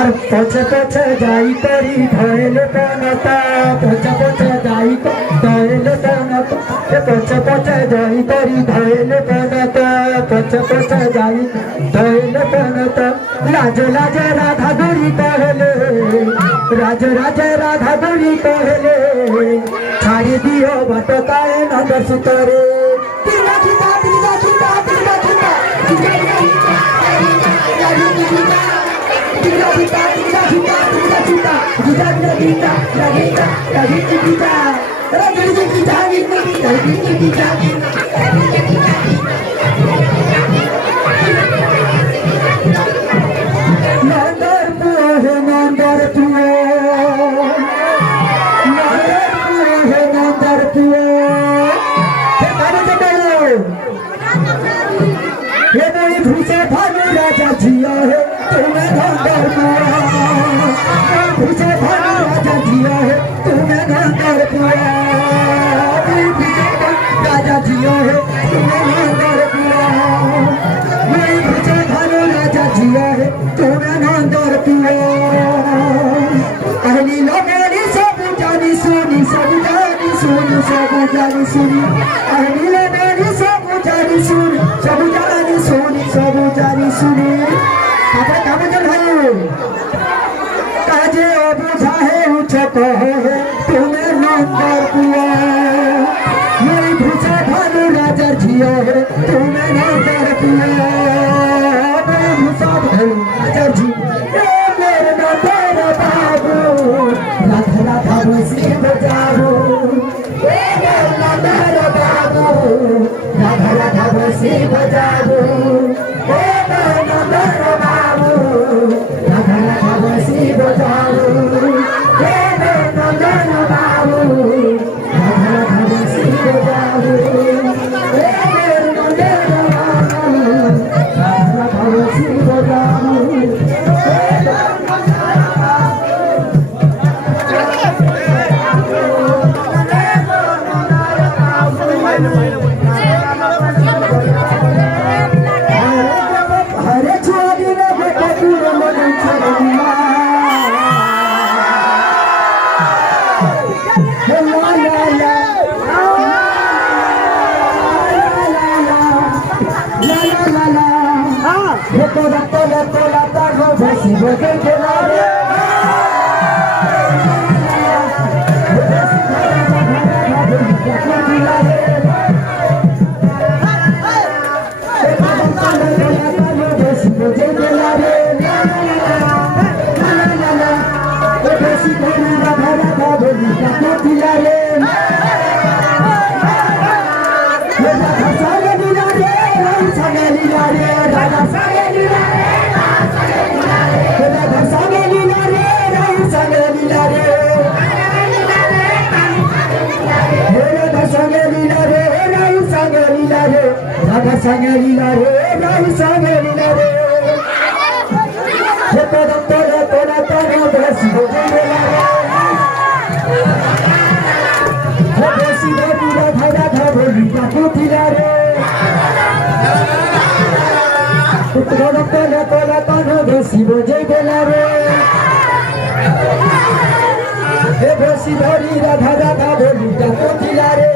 আর পছে পছে যাই করি ধয়েলে পনতা পছে পছে যাই ধয়েলে পনতা পছে পছে যাই করি ধয়েলে পনতা পছে পছে যাই ধয়েলে পনতা লাজে লাজে রাধা গুড়ি কহেলে রাজে রাজে রাধা গুড়ি কহেলে ছাড়ি দিও বাট কায়ে নদ সুতরে राजा जिया है तुम्हें धंधर पूरा तुझे भानु राजा जिया है तुम्हें धंधर पूरा राजा जिया है तुम्हें धंधर पूरा मैं तुझे भानु राजा जिया है तुम्हें धंधर पूरा अहली लोगेली सब जानी सुनी अहली लोगेली सब जानी सुनी सब जानी सुनी काजे बुझा है उठे कहे तुम्हें नंबर पुआ मेरी भूषा भानु राजा जिया है तुम्हें नंबर पुआ मेरी भूषा भानु राजा जी मेरे नंबर बाबू राधा राधा बसी बजाओ मेरे नंबर बाबू राधा राधा बसी बजाओ संगे लीला रे राई संगे लीला रे हे पदम तोरे तोरा तोरे बेसी बोलेला रे हे बेसी बोला धारा धारा लीला कुतिला रे पदम तोरे तोरा तोरे बेसी बोलेला रे हे बेसी धरी राधा राधा लीला कुतिला रे